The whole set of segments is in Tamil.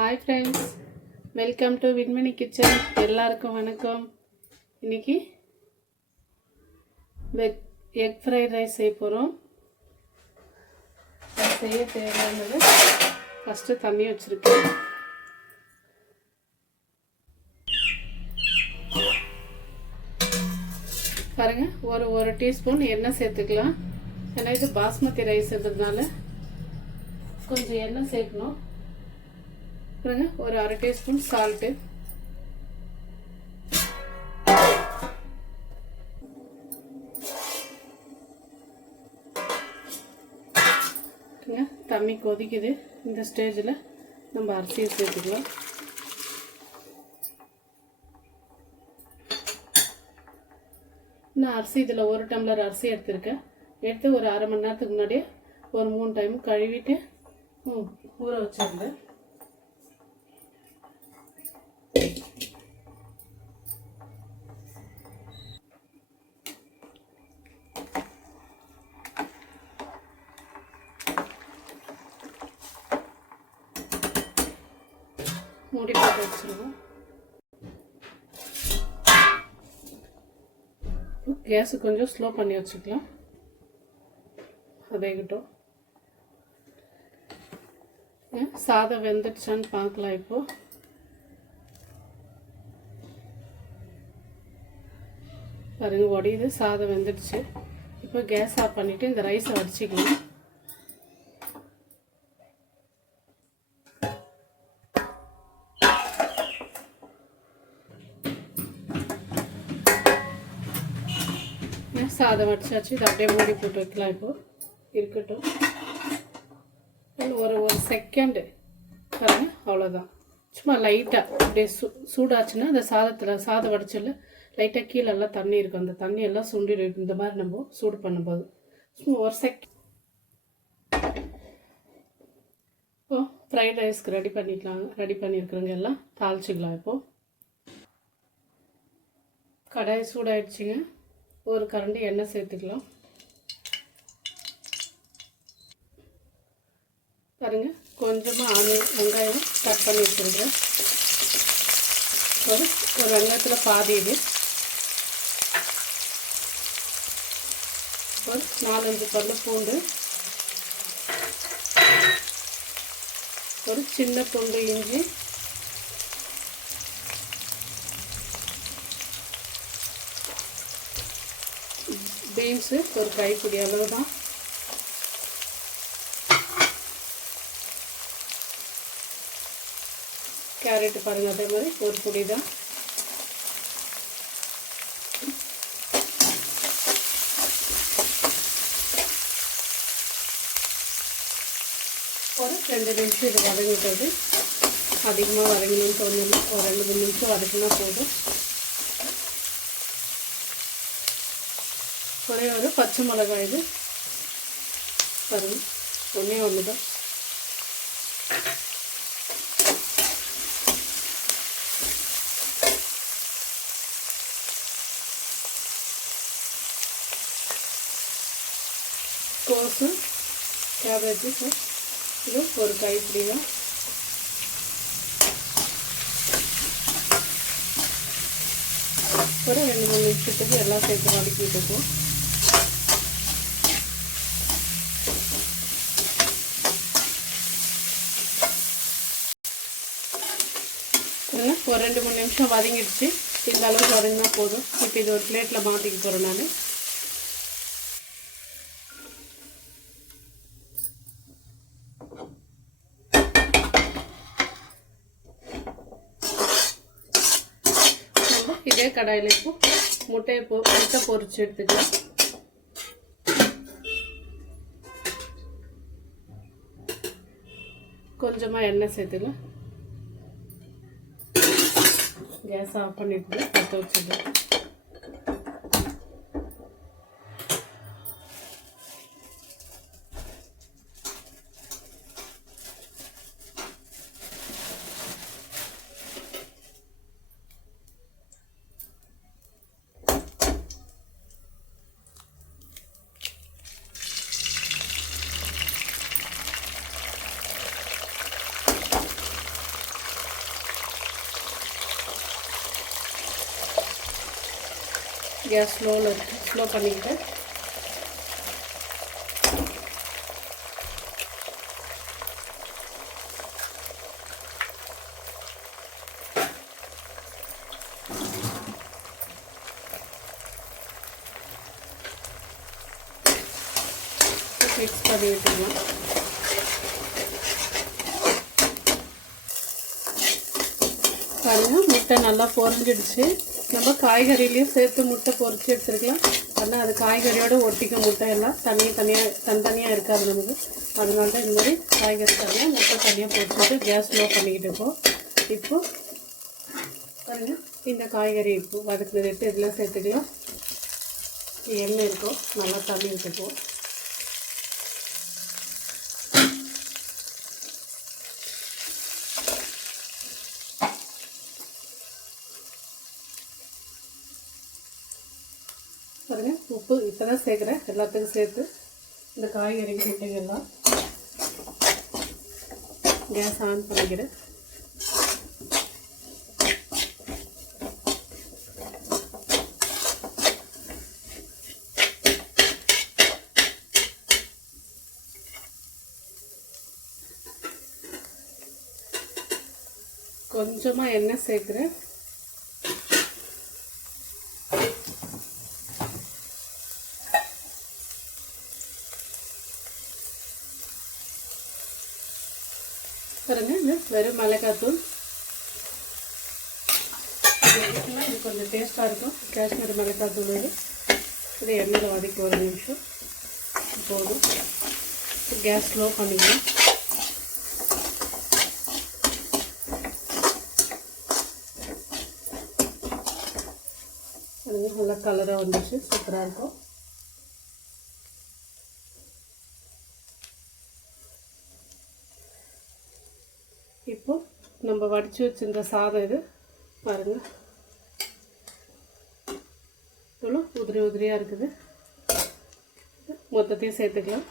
Hi friends, welcome to Vinmani kitchen. எல்லாருக்கும் வணக்கம். இன்றைக்கி எக் ஃப்ரைட் ரைஸ் செய்ய போகிறோம். செய்ய தேவையானது ஃபஸ்ட்டு தண்ணி வச்சுருக்கேன். பாருங்கள், ஒரு டீஸ்பூன் எண்ணெய் சேர்த்துக்கலாம். ஏன்னா இது பாஸ்மதி ரைஸ்ன்றதுனால கொஞ்சம் எண்ணெய் சேர்க்கணும். பாருங்க, ஒரு அரை டீஸ்பூன் சால்ட்டு, தண்ணி கொதிக்குது. இந்த ஸ்டேஜில் நம்ம அரிசியை சேர்த்துக்கலாம். நான் அரிசி இதில் 1 டம்ளர் அரிசி எடுத்திருக்கேன். எடுத்து ஒரு அரை மணி நேரத்துக்கு முன்னாடியே ஒரு 3 டைம் கழுவிட்டு ஊற வச்சிருந்தேன். மூடி போட்டு வச்சுருவோம். கேஸு கொஞ்சம் ஸ்லோ பண்ணி வச்சுக்கலாம். வேகட்டும். சாதம் வெந்துடுச்சான்னு பார்க்கலாம். இப்போது பாருங்க, உடையுது. சாதம் வெந்துடுச்சு. இப்போ கேஸ் ஆஃப் பண்ணிவிட்டு இந்த ரைஸை வடிச்சிக்கலாம். சாதம் வடிச்சாச்சு. இதை அப்படியே மூடி போட்டு வைக்கலாம். இப்போது இருக்கட்டும். ஒரு செகண்டு பாருங்க, அவ்வளோதான். சும்மா லைட்டாக அப்படியே சூடாச்சுன்னா அந்த சாதம் வடிச்சல லைட்டாக கீழெல்லாம் தண்ணி இருக்கும். அந்த தண்ணி எல்லாம் சுண்டிடும். இந்த மாதிரி நம்ம சூடு பண்ணும்போது சும்மா ஒரு செகண்ட். இப்போ ஃப்ரைட் ரைஸ்க்கு ரெடி பண்ணியிருக்கிறவங்க எல்லாம் தாளிச்சிக்கலாம். இப்போது கடாய் சூடாயிடுச்சுங்க. ஒரு கரண்டி எண்ணெய் சேர்த்துக்கலாம். பாருங்கள், கொஞ்சமாக வெங்காயம் கட் பண்ணி வச்சுருக்கேன். ஒரு வெங்காயத்தில் பாதி இது. ஒரு 4-5 பல்லு பூண்டு, ஒரு சின்ன துண்டு இஞ்சி, பீன்ஸு ஒரு கைப்பிடி அளவு தான், கேரட்டு பாருங்கள் அதே மாதிரி ஒரு பொடி தான், ஒரு 2 நிமிஷம் இது வதங்கிட்டது. அதிகமாக வதங்கணும்னு தோணும். ஒரு 2-3 நிமிஷம் வதக்கினா போதும். ஒரே ஒரு பச்சை மிளகாய் இது பாருங்கள், ஒன்று தான். கோஸு, கேபேஜு இது ஒரு கைப்பிடி தான். ஒரு 2-3 நிமிஷத்துக்கு எல்லாம் சேர்த்து வதக்கிட்டு இருக்கோம். ஒரு 2-3 நிமிஷம் வதங்கிடுச்சு. இந்த அளவுக்கு வதங்கினா போதும். இப்போ இது ஒரு பிளேட்டில் மாற்றிக்க போகிறேன் நான். இதே கடாயில் இப்போ முட்டை பொரிச்சு எடுத்துக்கலாம். கொஞ்சமாக எண்ணெய் சேர்த்துக்கலாம். கேஸ் ஆஃப் பண்ணிட்டு பற்ற வச்சுக்கலாம். கேஸ் ஸ்லோவில் இருக்குது. ஸ்லோ பண்ணிக்கிட்டு மிக்ஸ் பண்ணி விட்டுக்கலாம். பாருங்கள், முட்டை நல்லா பொரிஞ்சிடுச்சு. நம்ம காய்கறிலையும் சேர்த்து முட்டை பொரிச்சு எடுத்துருக்கலாம். ஆனால் அது காய்கறியோடு ஒட்டிக்க முட்டை எல்லாம் தனித்தனியாக இருக்காது நமக்கு. அதனால தான் இந்த மாதிரி காய்கறி தனியாக முட்டை தனியாக பொரிச்சுட்டு கேஸ் ஸ்லோ பண்ணிக்கிட்டு இருக்கோம். இப்போது பாருங்கள், இந்த காய்கறி இப்போ வதக்குனது எடுத்து இதெல்லாம் சேர்த்துக்கலாம். எண்ணெய் இருக்கும், நல்லா தண்ணி விட்டுப்போம். பாருங்கள், உப்பு இப்போ தான் சேர்க்குறேன். எல்லாத்துக்கும் சேர்த்து இந்த காய்கறி முட்டைகள்லாம் கேஸ் ஆன் பண்ணிக்கிறேன். கொஞ்சமாக எண்ணெய் சேர்க்குறேன். பாருங்க, இது வெறும் மிளகாத்தூள். இது கொஞ்சம் டேஸ்ட்டாக இருக்கும். காஷ்மீர் மிளகாத்தூள் இது எண்ணெயில் வதக்கி ஒரு நிமிஷம் போதும். கேஸ் ஸ்லோ பண்ணிக்கலாம். நல்லா கலராக வந்துச்சு, சூப்பராக இருக்கும். இப்போ நம்ம வடித்து வச்சிருந்த சாதம் இது பாருங்கள், இவ்வளோ உதிரி உதிரியாக இருக்குது. மொத்தத்தையும் சேர்த்துக்கலாம்.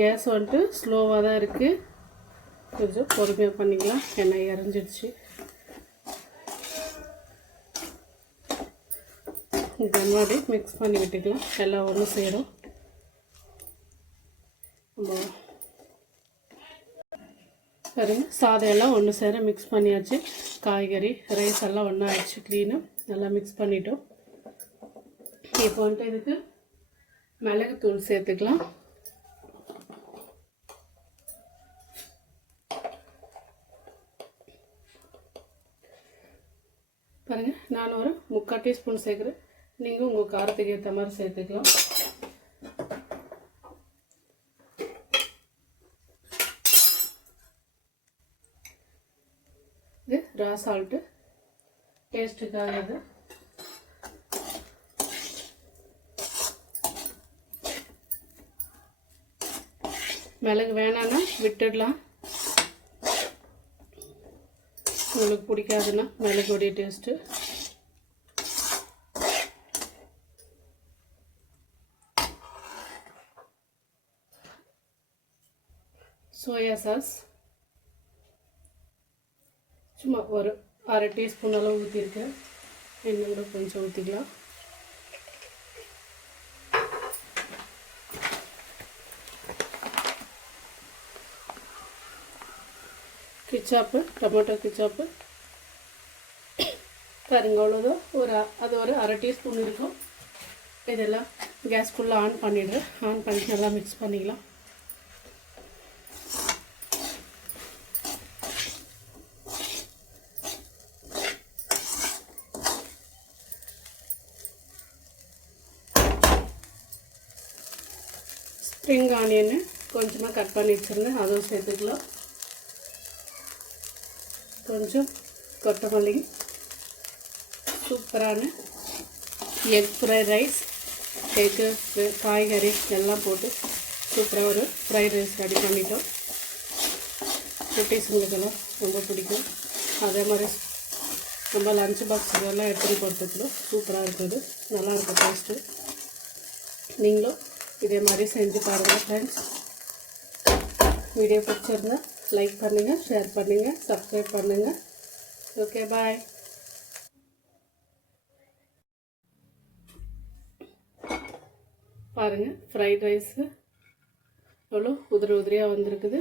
கேஸ் வந்துட்டு ஸ்லோவாக தான் இருக்குது. கொஞ்சம் பொறுமையாக பண்ணிக்கலாம். எண்ணெய் இறஞ்சிடுச்சு. இந்த மாதிரி மிக்ஸ் பண்ணி விட்டுக்கலாம். எல்லாம் ஒன்று சேரும். பாருங்க, சாதம் எல்லாம் ஒன்று சேர மிக்ஸ் பண்ணியாச்சு. காய்கறி ரைஸ் எல்லாம் ஒன்றா ஆயிடுச்சு. க்ளீனாக நல்லா மிக்ஸ் பண்ணிட்டோம். இப்போ வந்துட்டு இதுக்கு மிளகுத்தூள் சேர்த்துக்கலாம். பாருங்கள், நான் ஒரு 3/4 டீஸ்பூன் சேர்க்குறேன். நீங்கள் உங்கள் காரத்துக்கு ஏற்ற மாதிரி சேர்த்துக்கலாம். இது ரா சால்ட்டு டேஸ்ட்டுக்காக. இது மிளகு வேணான்னா விட்டுடலாம். உங்களுக்கு பிடிக்காதுன்னா மிளகுடைய டேஸ்ட்டு. சோயா சாஸ் சும்மா ஒரு 1/2 டீஸ்பூன் அளவு ஊற்றிருக்கேன். இன்னும் கூட கொஞ்சம் ஊற்றிக்கலாம். கிச்சாப்பு, டொமேட்டோ கிச்சாப்பு பாருங்க, அவ்வளோதான். அது ஒரு 1/2 டீஸ்பூன் இருக்கும். இதெல்லாம் கேஸ் ஃபுல்லாக ஆன் பண்ணிவிடுறேன். ஆன் பண்ணிட்டு நல்லா மிக்ஸ் பண்ணிக்கலாம். ஸ்ப்ரிங் ஆனியன்னு கொஞ்சமாக கட் பண்ணி வச்சுருந்தேன், அதுவும் சேர்த்துக்கலாம். கொஞ்சம் கொத்தமல்லி. சூப்பரான எக் ஃப்ரைட் ரைஸ், எக்கு காய்கறி எல்லாம் போட்டு சூப்பராக ஒரு ஃப்ரைட் ரைஸ் ரெடி பண்ணிட்டோம். குட்டீஸுங்களுக்கெல்லாம் ரொம்ப பிடிக்கும். அதே மாதிரி நம்ம லஞ்ச் பாக்ஸுக்கெல்லாம் எடுத்துகிட்டு போகிறதுக்குள்ள சூப்பராக இருக்குது. நல்லாயிருக்கும் டேஸ்ட்டு. நீங்களும் இதே மாதிரி செஞ்சு பாருங்கள் ஃப்ரெண்ட்ஸ். வீடியோ பிடிச்சிருந்தா லைக் பண்ணுங்கள், ஷேர் பண்ணுங்கள், சப்ஸ்கிரைப் பண்ணுங்கள். ஓகே, பாய். பாருங்கள் ஃப்ரைட் ரைஸு எவ்வளோ உதிரியாக வந்திருக்குது.